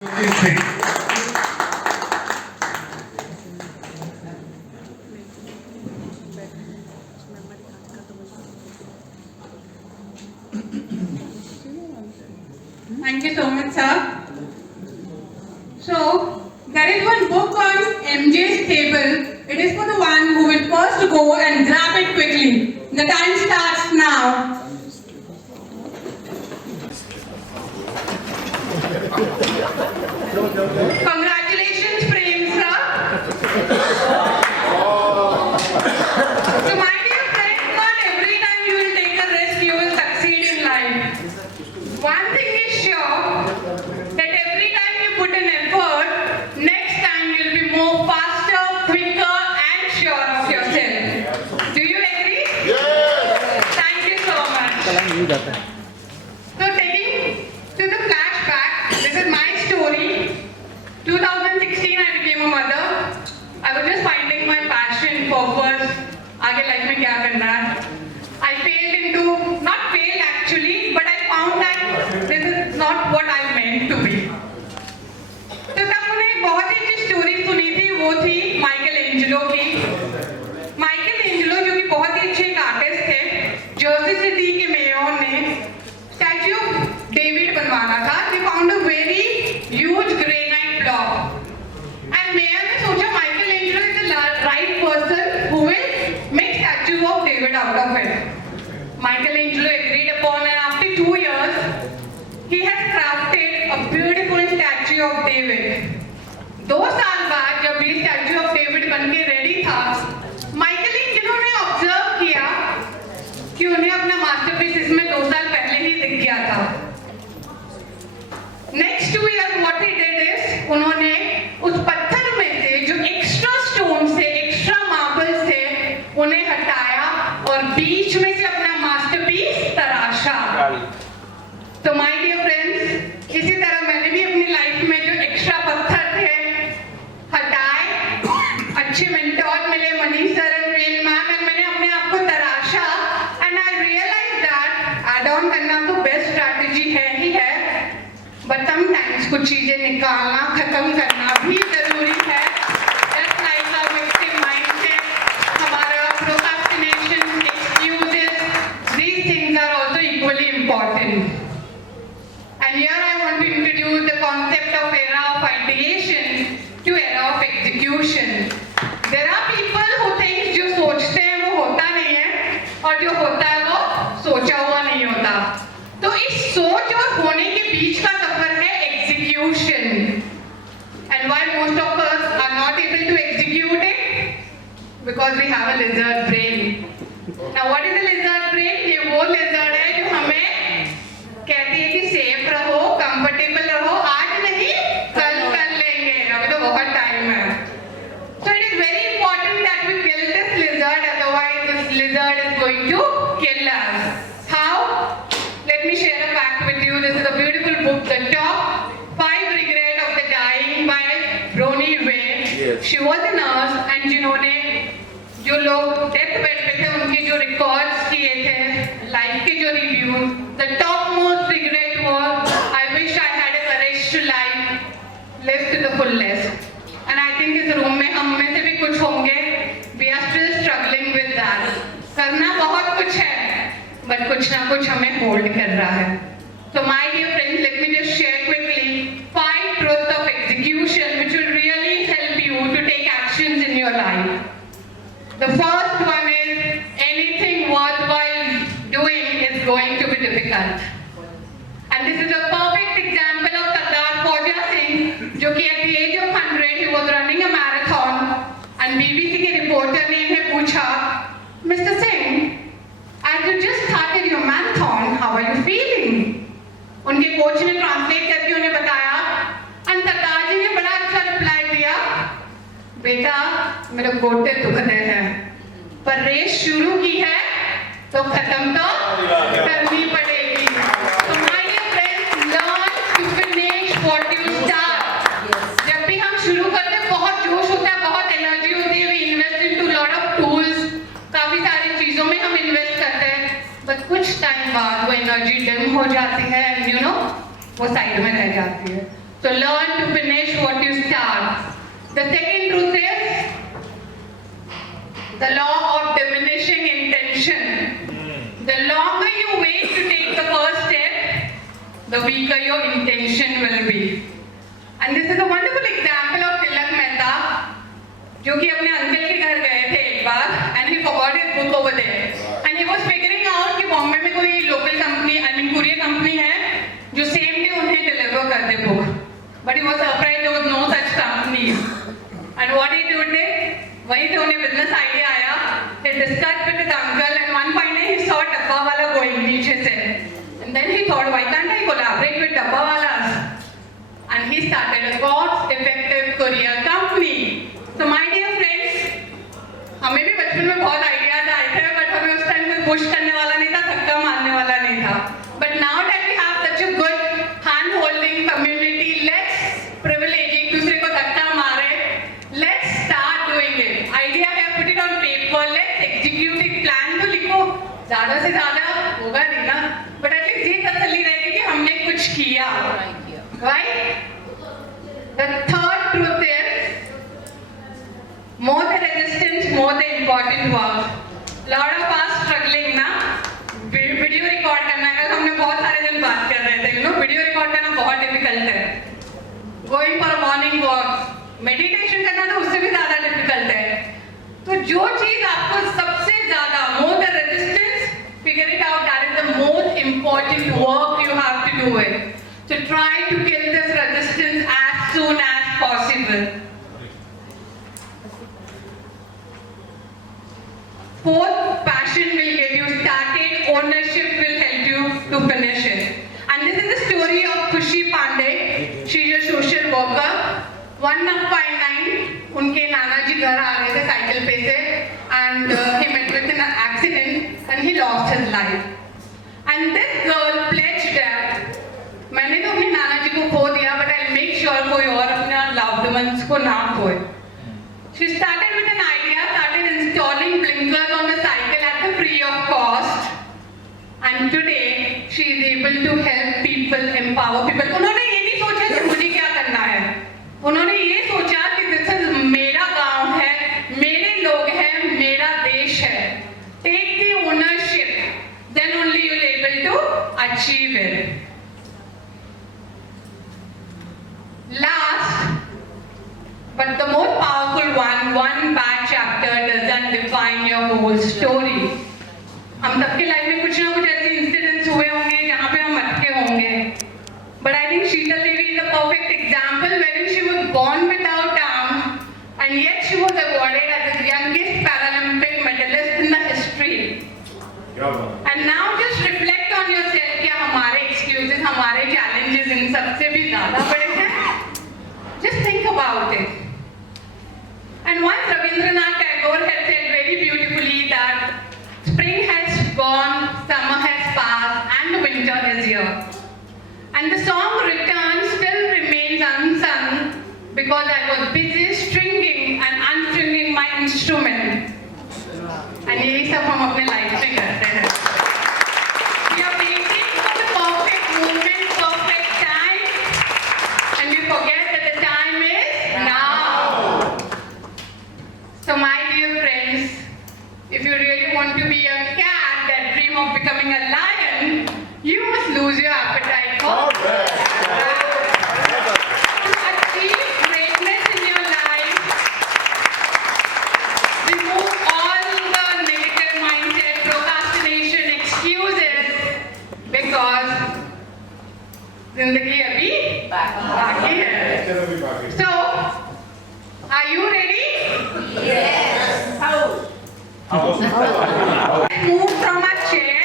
Thank you so much, sir. So, there is one book on MJ's table. It is for the one who will first go and grab it quickly. The time starts now. Congratulations, Prem, sir. So, my dear friends, not every time you will take a risk, you will succeed in life. One thing is sure, that every time you put an effort, next time you'll be more faster, quicker, and sure of yourself. Do you agree? Yes. Thank you so much. So, taking to the flashback, this is my story. 2016, I became a mother. I was just finding my passion, purpose. आगे life में क्या करना है? I failed into, not failed actually, but I found that this is not what I meant to be. तो तब मैंने एक बहुत ही अच्छी स्टोरी सुनी थी, वो थी माइकल एंजेलो की। माइकल एंजेलो जो कि बहुत ही अच्छे एक आर्टिस्ट थे, जर्सी सिटी के मेयर ने स्टैच्यू ऑफ डेविड बनवाना था। They found a very huge granite block, and mayor ने सोचा Michael Angelo is the right person who will make statue of David out of it. Michelangelo agreed upon, and after 2 years, he has crafted a beautiful statue of David. 2 साल बाद जब ये statue of David बनके ready था, Michelangelo ने observe किया कि उन्हें अपना मास्टरपीस इसमें 2 साल पहले ही दिख गया था। Next 2 years, what he did is, उन्होंने उस पत्थर में से जो एक्स्ट्रा स्टोन से, एक्स्ट्रा मार्बल्स थे, उन्हें हटाया और बीच में से अपना मास्टरपीस तराशा। तो माय डियर फ्रेंड्स, इसी तरह मैंने भी अपनी लाइफ में जो एक्स्ट्रा पत्थर थे हटाए, अच्छे मेंटोर मिले, मनीष सर एंड रेन मैम, एंड मैंने अपने आप को तराशा, and I realise that add on करना तो बेस्ट स्ट्रैटेजी है ही है, बट समटाइम्स कुछ चीजें निकालना, खत्म करना भी जरूरी है। Just like our victim mindset, हमारा procrastination, excuses, these things are also equally important. And here I want to introduce the concept of era of ideation to era of execution. There are people who think जो सोचते हैं वो होता नहीं है, और जो होता है वो सोचा हुआ नहीं होता। तो इस सोच और होने के बीच का सफर है execution. And why most of us are not able to execute it? Because we have a lizard brain. Now what is a lizard brain? ये वो lizard है जो हमें कहती है कि सेफ रहो, कंफर्टेबल रहो, आज नहीं कल कर लेंगे, अभी तो बहुत टाइम है। So it is very important that we kill this lizard, otherwise this lizard is going to kill us. How? Let me share a fact with you. This is a beautiful book, The Top 5 Regrets of the Dying by Bronnie Ware. Yes. She was a nurse, and जिन्होंने जो लोग death bed पे थे उनके जो records किए थे, life के जो reviews, the top most regret was I wish I had a courage to live to the fullest. And I think इस रूम में हम में से भी कुछ होंगे, we are still struggling with that. करना बहुत कुछ है, बट कुछ ना कुछ हमें होल्ड कर रहा है। So my dear friends, let me just share quickly 5 truths of execution which will really help you to take actions in your life. The first one is anything worthwhile doing is going to be difficult. And this is a perfect example of Sardar Fauja Singh, जो कि at the age of 100 he was running a marathon, and BBC के reporter ने इन्हें पूछा, Mr. Singh, as you just started your marathon, how are you feeling? उनके coach ने translate करके उन्हें बताया, and सरदार जी ने बड़ा अच्छा रिप्लाई दिया, बेटा मेरे घोटे दुखते हैं, पर रेस शुरू की है तो खत्म तो करनी पड़ेगी। So my dear friends, learn to finish what you start. जब भी हम शुरू करते हैं बहुत जोश होता है, बहुत एनर्जी होती है, we invest into lot of tools, काफी सारी चीजों में हम इन्वेस्ट करते हैं, बट कुछ टाइम बाद वो एनर्जी डिम हो जाती है, एंड यू नो वो साइड में रह जाती है। So learn to finish what you start. The second truth is the law of diminishing intention. The longer you wait to take the first step, the weaker your intention will be. And this is a wonderful example of Tilak Mehta, जो कि अपने uncle के घर गए थे एक बार, and he forgot his book over there. And he was figuring out कि बॉम्बे में कोई local company, I mean courier company है, जो same day उन्हें deliver कर दे book. But he was surprised there was no such company. And what he did, वहीं से उन्हें business idea आया. He discussed with his uncle, and one fine day he saw डब्बा वाला going नीचे से. And then he thought, why can't I collaborate with डब्बा वाlas? And he started a cost-effective courier company. So my dear friends, हमें भी बचपन में बहुत आइडियाज आए थे, but हमें उस टाइम कोई पुश करने वाला नहीं था, धक्का मारने वाला नहीं था. But now that we have such a good hand-holding community, let's privilege एक दूसरे को धक्का मारे. Let's start doing it. Idea है, put it on paper. Let's execute it. Plan तो लिखो. ज़्यादा से ज़्यादा होगा नहीं ना, but at least ये तसल्ली रहेगी कि हमने कुछ किया. Right? The third truth is more the resistance, more the important work. Lot of us struggling ना, वीडियो रिकॉर्ड करना है. हमने बहुत सारे दिन बात कर रहे थे, you know, वीडियो रिकॉर्ड करना बहुत डिफिकल्ट है. Going for a morning walk, meditation करना तो उससे भी ज़्यादा डिफिकल्ट है. तो जो चीज़ आपको सबसे ज़्यादा more the resistance, figure it out. That is the most important work you have to do it. So try to kill this resistance as soon as possible. Fourth, passion will get you started, ownership will help you to finish it. And this is the story of Khushi Pandey. She is a social worker. 1959, उनके नाना जी घर आ रहे थे cycle पे से, and he met with an accident and he lost his life. And this girl pledged that मैंने तो अपने नाना जी को खो दिया, but I'll make sure कोई और अपने loved ones को ना खोए. She started with an idea, started installing blinkers on the cycle at the free of cost, and today she is able to help people, empower people. उन्होंने ये नहीं सोचा कि मुझे क्या करना है. उन्होंने ये सोचा कि this is मेरा गांव है, मेरे लोग हैं, मेरा देश है. Take the ownership, then only you will able to achieve it. Last, but the most powerful one bad chapter doesn't define your whole story. हम सबके लाइफ में कुछ ना कुछ ऐसे इंसिडेंट्स हुए होंगे जहाँ पे हम अटके होंगे. But I think Sheetal Devi is a perfect example wherein she was born without arms and yet she was awarded as the youngest Paralympic medalist in the history. And now just reflect on yourself कि हमारे excuses, हमारे challenges इन सबसे भी ज़्यादा बड़े हैं. Just think about it. And once Rabindranath Tagore had said very beautifully that spring has gone, summer has passed, and winter is here. And the song Return still remains unsung because I was busy stringing and unstringing my instrument. And यही सब हम अपने life में करते हैं. We are waiting for the perfect moment, perfect time, and we forget that the time is now. So my dear friends, if you really want to be a cat that dream of becoming a lion, you must lose your appetite for achieve greatness in your life. Remove all the negative mindset, procrastination, excuses, because जिंदगी अभी बाकी है. So, are you ready? Yes. How? Move from a chair.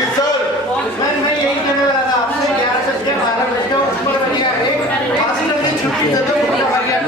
जी sir. मैं यही कहने वाला था आपसे 11 बज के 12 बज के ऊपर बज गया है मास्टर की छुट्टी दे दो पूरा बज गया